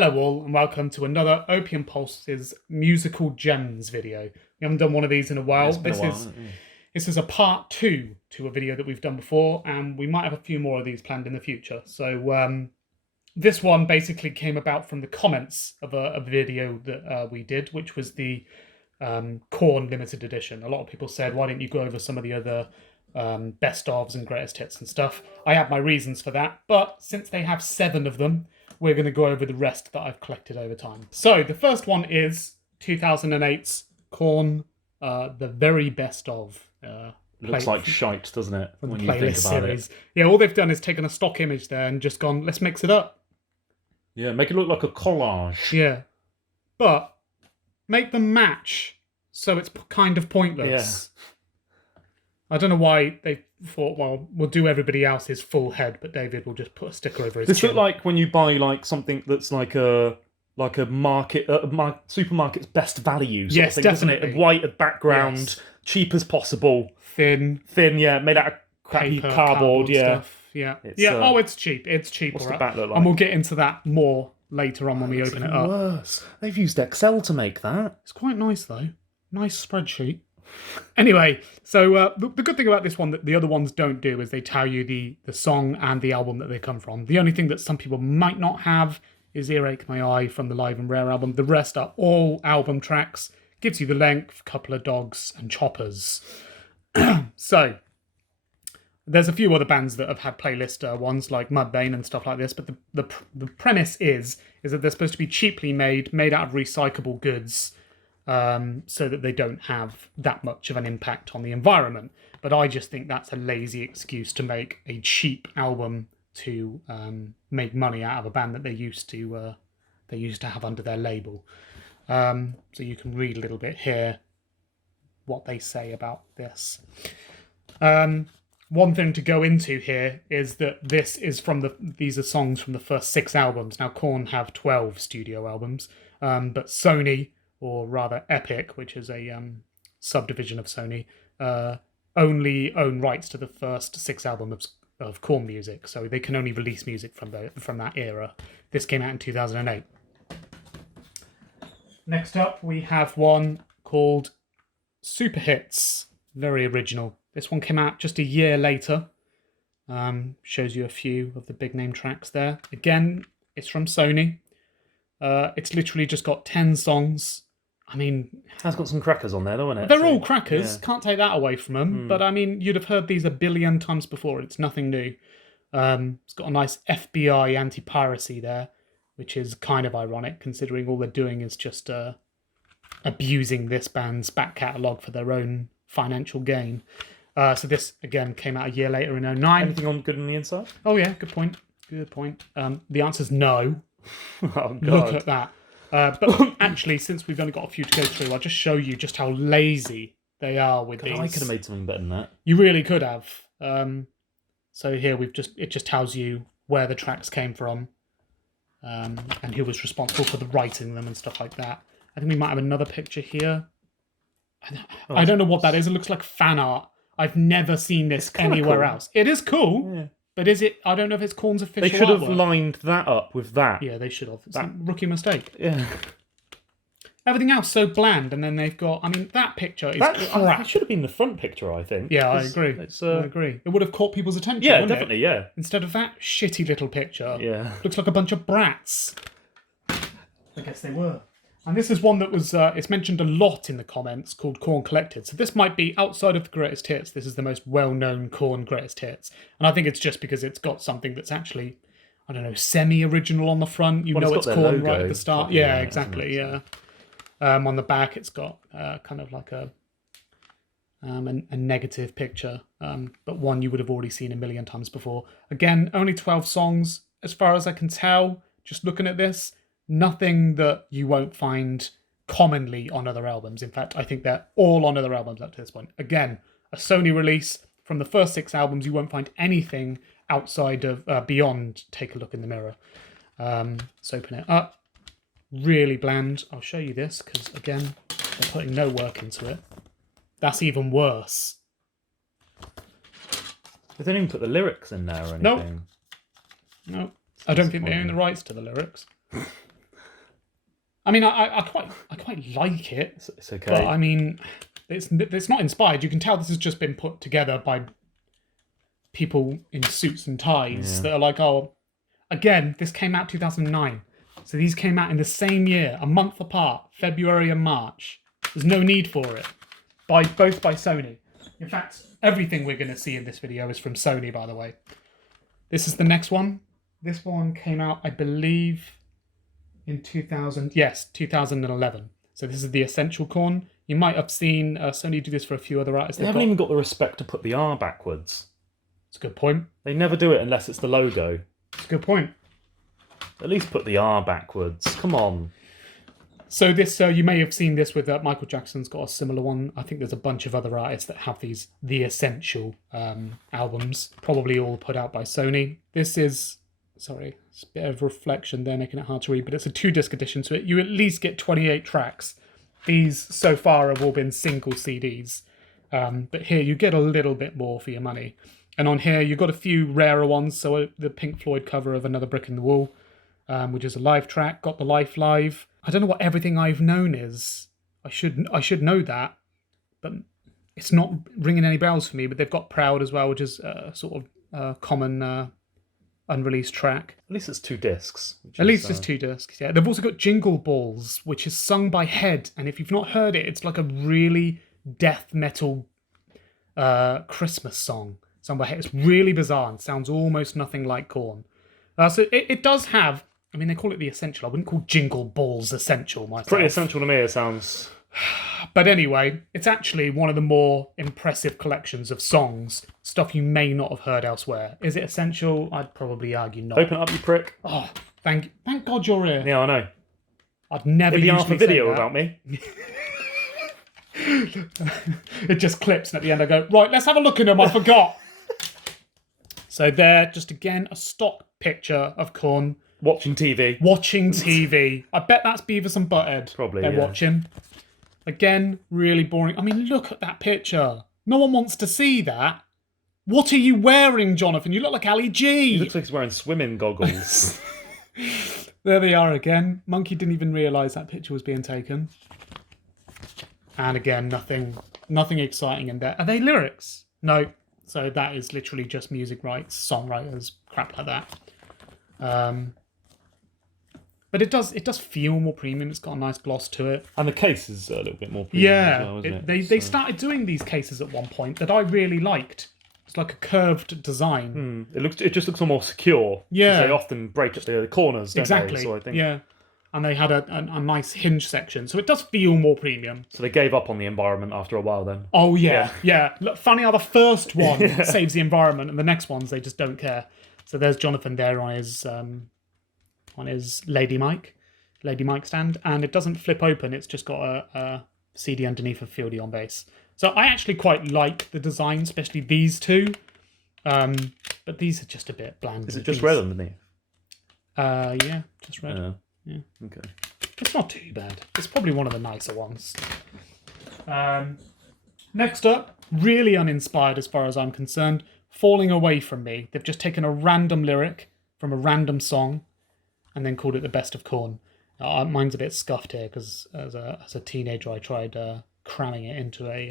Hello all and welcome to another Opium Pulse's musical gems video. We haven't done one of these in a while. This is a part 2 to a video that we've done before, and we might have a few more of these planned in the future. So this one basically came about from the comments of a video that we did, which was the Korn limited edition. A lot of people said, why didn't you go over some of the other best ofs and greatest hits and stuff? I have my reasons for that, but since they have 7 of them, we're going to go over the rest that I've collected over time. So the first one is 2008's Korn, the very best of. Looks like shite, doesn't it? When you think about it. Yeah, all they've done is taken a stock image there and just gone, let's mix it up. Yeah, make it look like a collage. Yeah. But make them match so it's kind of pointless. Yeah. I don't know why they thought, well, we'll do everybody else's full head, but David will just put a sticker over his chin. This looks like when you buy like something that's like a supermarket's best value. Yes, thing, definitely. Isn't it? White background, cheap as possible, thin, yeah, made out of crappy cardboard, yeah. Stuff. Yeah, it's cheap. It's cheap. What's the back look like? And we'll get into that more later on when we open it up. Worse. They've used Excel to make that. It's quite nice though. Nice spreadsheet. Anyway, so the good thing about this one that the other ones don't do is they tell you the song and the album that they come from. The only thing that some people might not have is Earache My Eye from the Live and Rare album. The rest are all album tracks. Gives you the length, couple of dogs and choppers. So there's a few other bands that have had playlist ones like Mudvayne and stuff like this, but the premise is that they're supposed to be cheaply made out of recyclable goods, so that they don't have that much of an impact on the environment. But I just think that's a lazy excuse to make a cheap album to make money out of a band that they used to have under their label. So you can read a little bit here what they say about this. One thing to go into here is that these are songs from the first 6 albums. Now Korn have 12 studio albums, but Sony, or rather Epic, which is a subdivision of Sony, only own rights to the first 6 albums of Korn music, so they can only release music from that era. This came out in 2008. Next up, we have one called Super Hits, very original. This one came out just a year later. Shows you a few of the big name tracks there. Again, it's from Sony. It's literally just got 10 songs. I mean, it has got some crackers on there, though, isn't it? They're all crackers. Yeah. Can't take that away from them. But I mean, you'd have heard these a billion times before. It's nothing new. It's got a nice FBI anti-piracy there, which is kind of ironic considering all they're doing is just abusing this band's back catalogue for their own financial gain. So this, again, came out a year later in 2009. Anything on good on the inside? Oh, yeah, good point. Good point. The answer's no. Oh, God. Look at that. But actually, since we've only got a few to go through, I'll just show you just how lazy they are with these. I could have made something better than that. You really could have. So here it just tells you where the tracks came from, and who was responsible for the writing them and stuff like that. I think we might have another picture here. I don't know what that is. It looks like fan art. I've never seen this anywhere else. It is cool. Yeah. But is it? I don't know if it's Korn's official. They should have artwork. Lined that up with that. Yeah, they should have. It's a rookie mistake. Yeah. Everything else so bland, and then they've got. I mean, that picture is crap. It should have been the front picture, I think. Yeah, I agree. I agree. It would have caught people's attention. Yeah, definitely. It? Yeah. Instead of that shitty little picture. Yeah. Looks like a bunch of brats. I guess they were. And this is one that was, it's mentioned a lot in the comments, called Korn Collected. So this might be, outside of the greatest hits, this is the most well-known Korn greatest hits. And I think it's just because it's got something that's actually, I don't know, semi-original on the front. You know it's Korn right at the start. Yeah, exactly, yeah. On the back, it's got kind of like a negative picture, but one you would have already seen a million times before. Again, only 12 songs, as far as I can tell, just looking at this. Nothing that you won't find commonly on other albums. In fact, I think they're all on other albums up to this point. Again, a Sony release. From the first 6 albums, you won't find anything outside of beyond Take a Look in the Mirror. Let's open it up. Really bland. I'll show you this because, again, they're putting no work into it. That's even worse. They didn't even put the lyrics in there or anything. Nope. I don't think they own the rights to the lyrics. I mean, I quite like it, It's okay. but I mean, it's not inspired. You can tell this has just been put together by people in suits and ties that are like, oh, again, this came out 2009. So these came out in the same year, a month apart, February and March. There's no need for it. Both by Sony. In fact, everything we're going to see in this video is from Sony, by the way. This is the next one. This one came out, I believe, in 2011. So this is the Essential Korn. You might have seen Sony do this for a few other artists. They haven't even got the respect to put the R backwards. It's a good point. They never do it unless it's the logo. It's a good point. At least put the R backwards. Come on. So this, you may have seen this with Michael Jackson's got a similar one. I think there's a bunch of other artists that have these The Essential albums, probably all put out by Sony. This is, sorry, it's a bit of reflection there, making it hard to read, but it's a 2-disc edition, so you at least get 28 tracks. These so far have all been single CDs, but here you get a little bit more for your money. And on here you've got a few rarer ones, so the Pink Floyd cover of Another Brick in the Wall, which is a live track, got the Life Live. I don't know what Everything I've Known is. I should know that, but it's not ringing any bells for me. But they've got Proud as well, which is a sort of common unreleased track. At least it's 2 discs. At least it's 2 discs, yeah. They've also got Jingle Balls, which is sung by Head, and if you've not heard it, it's like a really death metal Christmas song sung by Head. It's really bizarre and sounds almost nothing like Korn. So it does have, I mean, they call it the Essential. I wouldn't call Jingle Balls Essential myself. Pretty essential to me, it sounds. But anyway, it's actually one of the more impressive collections of songs, stuff you may not have heard elsewhere. Is it essential? I'd probably argue not. Open it up, you prick. Oh, thank God you're here. Yeah, I know. I'd never It'd be usually half a say video that. without me. It just clips, and at the end I go, right, let's have a look at them, I forgot. So there, just again, a stock picture of Korn. Watching TV. Watching TV. I bet that's Beavis and Butthead. Probably, they're yeah. watching. Again, really boring. I mean, look at that picture. No one wants to see that. What are you wearing, Jonathan? You look like Ali G. He looks like he's wearing swimming goggles. There they are again. Monkey didn't even realise that picture was being taken. And again, nothing exciting in there. Are they lyrics? No. So that is literally just music rights, songwriters, crap like that. But it does feel more premium. It's got a nice gloss to it. And the case is a little bit more premium as well, isn't it? They started doing these cases at one point that I really liked. It's like a curved design. It just looks more secure. Yeah. They often break at the corners, don't Exactly. they? So I think. Yeah. And they had a nice hinge section. So it does feel more premium. So they gave up on the environment after a while then. Oh, yeah. Look, funny how the first one saves the environment and the next ones, they just don't care. So there's Jonathan there on his Lady Mike stand. And it doesn't flip open. It's just got a CD underneath of Fieldy on bass. So I actually quite like the design, especially these two. But these are just a bit bland. Is it just red underneath? Yeah, just red. Yeah. Okay. It's not too bad. It's probably one of the nicer ones. Next up, really uninspired as far as I'm concerned, Falling Away From Me. They've just taken a random lyric from a random song and then called it the best of Korn. Mine's a bit scuffed here because as a teenager I tried cramming it into a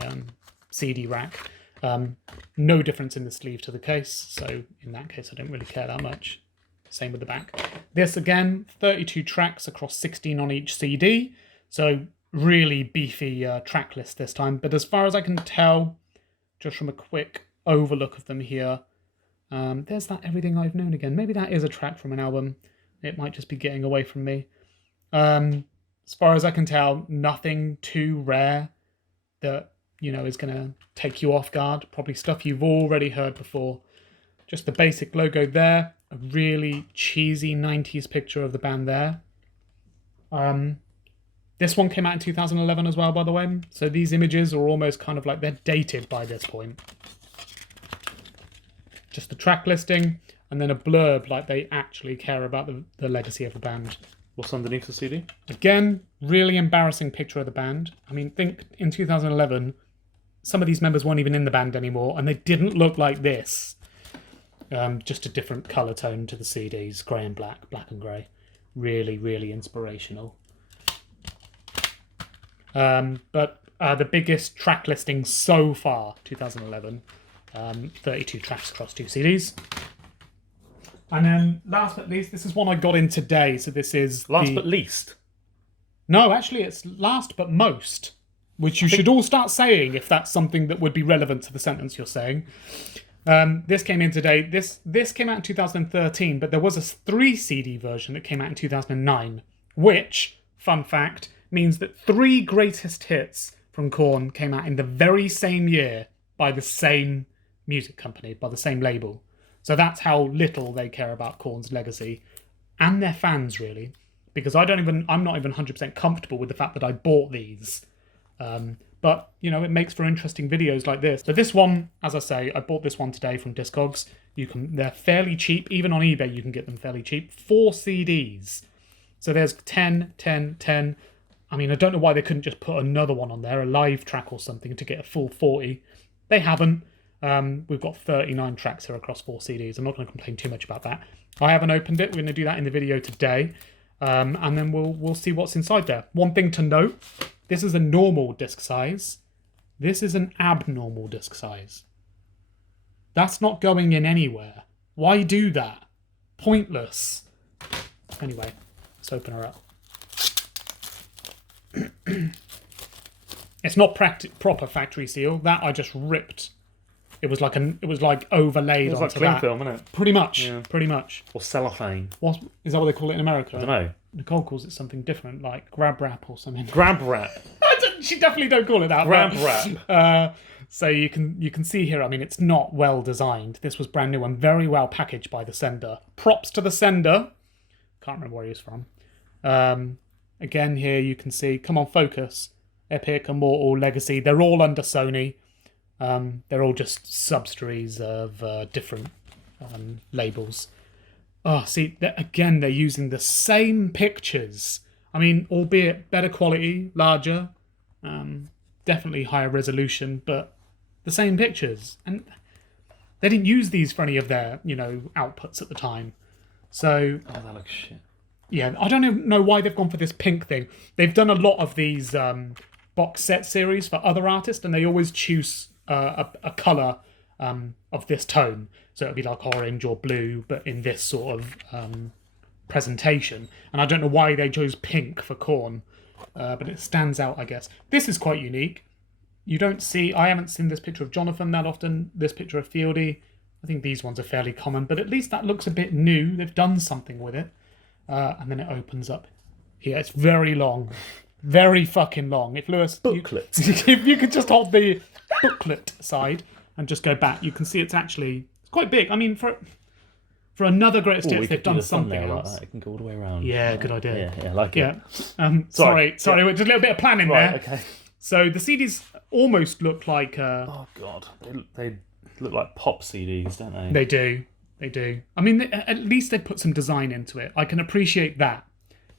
CD rack. No difference in the sleeve to the case, so in that case I don't really care that much. Same with the back. This again, 32 tracks across 16 on each CD, so really beefy track list this time. But as far as I can tell, just from a quick overlook of them here, there's that Everything I've Known again. Maybe that is a track from an album. It might just be Getting Away From Me. As far as I can tell, nothing too rare that, is going to take you off guard. Probably stuff you've already heard before. Just the basic logo there. A really cheesy 90s picture of the band there. This one came out in 2011 as well, by the way. So these images are almost kind of like they're dated by this point. Just the track listing and then a blurb like they actually care about the legacy of the band. What's underneath the CD? Again, really embarrassing picture of the band. I mean, think in 2011, some of these members weren't even in the band anymore and they didn't look like this. Just a different colour tone to the CDs, grey and black and grey. Really, really inspirational. But the biggest track listing so far, 2011, 32 tracks across 2 CDs. And then, last but least, this is one I got in today. So this is Last but least. No, actually, it's last but most, which you should all start saying if that's something that would be relevant to the sentence you're saying. This came in today. This came out in 2013, but there was a 3 CD version that came out in 2009, which, fun fact, means that 3 greatest hits from Korn came out in the very same year by the same music company, by the same label. So that's how little they care about Korn's legacy and their fans, really. Because I'm not even 100% comfortable with the fact that I bought these. But, you know, it makes for interesting videos like this. So this one, as I say, I bought this one today from Discogs. They're fairly cheap. Even on eBay, you can get them fairly cheap. 4 CDs. So there's 10, 10, 10. I mean, I don't know why they couldn't just put another one on there, a live track or something, to get a full 40. They haven't. We've got 39 tracks here across 4 CDs. I'm not going to complain too much about that. I haven't opened it. We're going to do that in the video today. And then we'll see what's inside there. One thing to note, this is a normal disc size. This is an abnormal disc size. That's not going in anywhere. Why do that? Pointless. Anyway, let's open her up. It's not proper factory seal. That I just ripped. It was like overlaid onto It's like cling that. film, isn't it? Pretty much. Yeah. Pretty much. Or cellophane. Is that what they call it in America? I don't know. Nicole calls it something different, like grab wrap or something. Grab wrap. She definitely don't call it that. Grab but, wrap. So you can see here, I mean, it's not well designed. This was brand new and very well packaged by the sender. Props to the sender. Can't remember where he was from. Again, here you can see, come on, focus. Epic, Immortal, Legacy. They're all under Sony. They're all just subsidiaries of different labels. Oh, see, again, they're using the same pictures. I mean, albeit better quality, larger, definitely higher resolution, but the same pictures. And they didn't use these for any of their, outputs at the time. So, Oh, that looks shit. yeah, I don't know why they've gone for this pink thing. They've done a lot of these box set series for other artists, and they always choose a colour of this tone. So it'll be like orange or blue, but in this sort of presentation. And I don't know why they chose pink for Korn, but it stands out, I guess. This is quite unique. I haven't seen this picture of Jonathan that often, this picture of Fieldy. I think these ones are fairly common, but at least that looks a bit new. They've done something with it. And then it opens up here. It's very long. Very fucking long. If Lewis... Booklet. If you could just hold the booklet side and just go back, you can see it's quite big. I mean, for another greatest hits, they've done something else. Like that. It can go all the way around. Yeah, good idea. Yeah, I like it. Yeah. Sorry, just a little bit of planning there. Okay. So the CDs almost look like... Oh, God. They look like pop CDs, don't they? They do. They do. I mean, at least they put some design into it. I can appreciate that.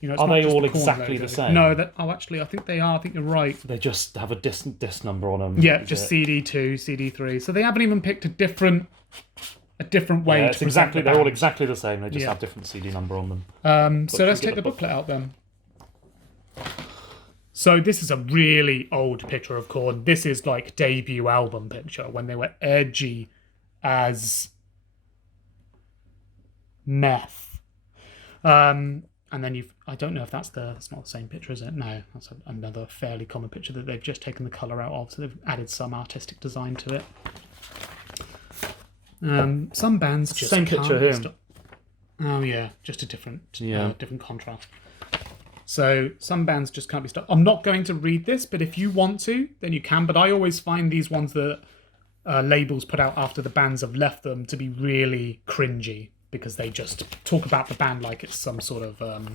It's Are not they just all the Korn exactly logo. the same? No, actually, I think they are. I think you're right. They just have a disc number on them. Yeah, just CD2, CD3. So they haven't even picked a different way to present the they're all band. exactly the same. They just have different CD number on them. So let's take the booklet out then. So this is a really old picture of Korn. This is like debut album picture when they were edgy as meth. And then I don't know if it's not the same picture, is it? No, that's another fairly common picture that they've just taken the colour out of, so they've added some artistic design to it. Some bands just same can't picture be here. Oh yeah, just a different contrast. So some bands just can't be stopped. I'm not going to read this, but if you want to, then you can. But I always find these ones that labels put out after the bands have left them to be really cringy, because they just talk about the band like it's some sort of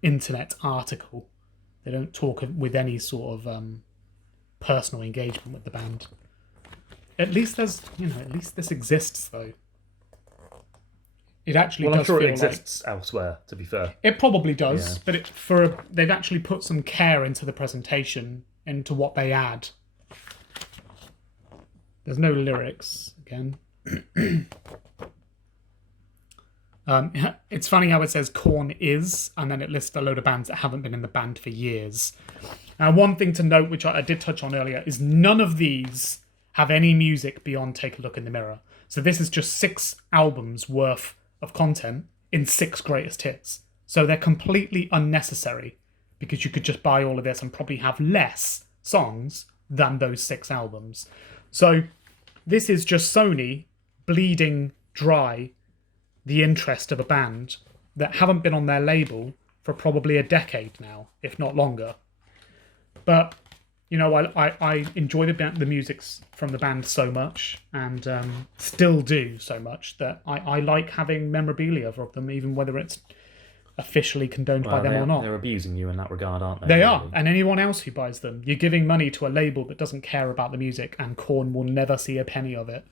internet article. They don't talk with any sort of personal engagement with the band. At least at least this exists though. It actually does. I'm sure feel it exists elsewhere, to be fair. It probably does, but they've actually put some care into the presentation, into what they add. There's no lyrics again. It's funny how it says Korn is, and then it lists a load of bands that haven't been in the band for years. One thing to note, which I did touch on earlier, is none of these have any music beyond Take a Look in the Mirror. So this is just 6 albums worth of content in 6 greatest hits. So they're completely unnecessary because you could just buy all of this and probably have less songs than those 6 albums. So this is just Sony bleeding dry the interest of a band that haven't been on their label for probably a decade now, if not longer. But, you know, I enjoy the music from the band so much, and still do so much, that I like having memorabilia of them, even whether it's officially condoned by them or not. They're abusing you in that regard, aren't they? They are, and anyone else who buys them. You're giving money to a label that doesn't care about the music, and Korn will never see a penny of it.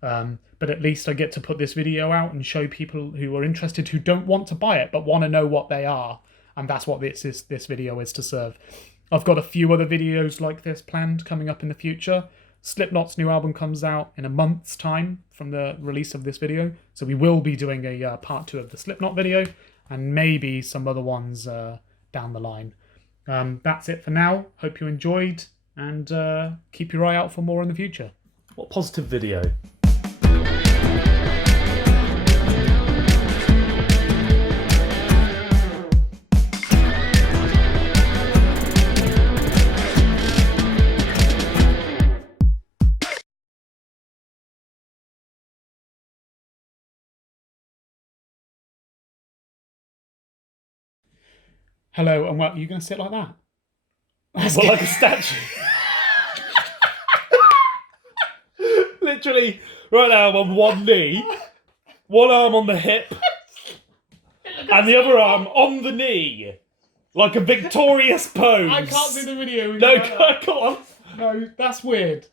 But at least I get to put this video out and show people who are interested, who don't want to buy it, but want to know what they are. And that's what this video is to serve. I've got a few other videos like this planned coming up in the future. Slipknot's new album comes out in a month's time from the release of this video. So we will be doing a part 2 of the Slipknot video, and maybe some other ones down the line. That's it for now. Hope you enjoyed, and keep your eye out for more in the future. What positive video. Hello, and what, are you going to sit like that? Well, like a statue. Literally, right now I'm on one knee, one arm on the hip, and the other arm on the knee. Like a victorious pose. I can't see the video. No, come on. No, that's weird.